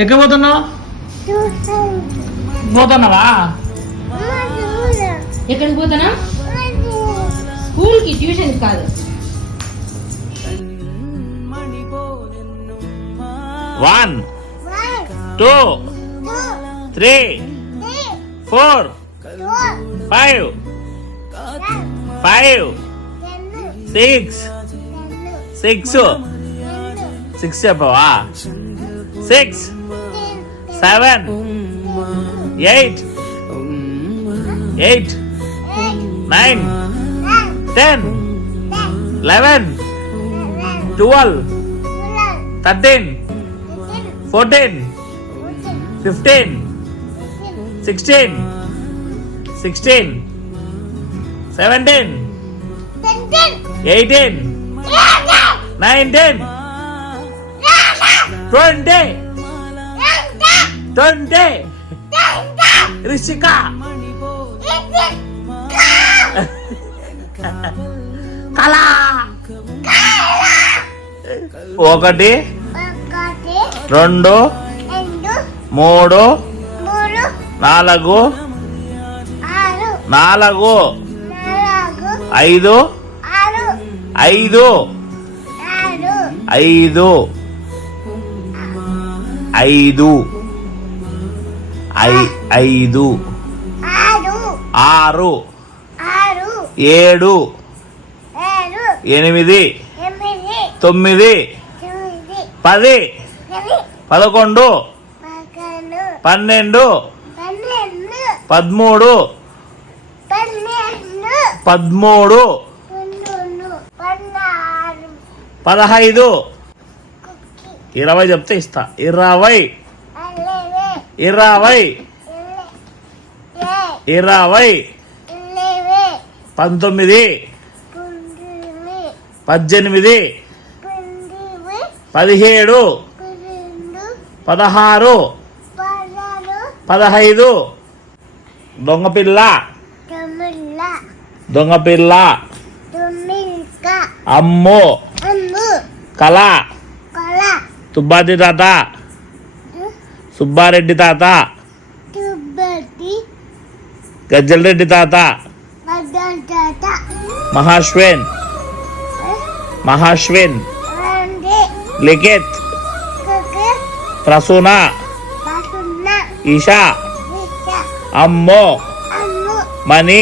ఎక్కడ పోతున్నావు? పోతున్నావా? ఎక్కడికి పోతానా? స్కూల్కి, ట్యూషన్ కాదు. 1 2 3 4 5 6 చెప్పవా? 6 7 8 9 10 11 12 13 14 15 16 17 18 19 20 రిషిక కళా 1 2 3 4 5 5 6 7 8 9 10 11 12 13 15 20 చెప్తే ఇస్తా. 20 19 18 17 17 16 15 దొంగపిల్ల అమ్ము కళ తుబ్బాది తాత సుబ్బారెడ్డి తాత గజ్జల రెడ్డి తాత మహాశ్వేన్ లిఖిత్ ప్రసూన ఈషా అమ్మో మణి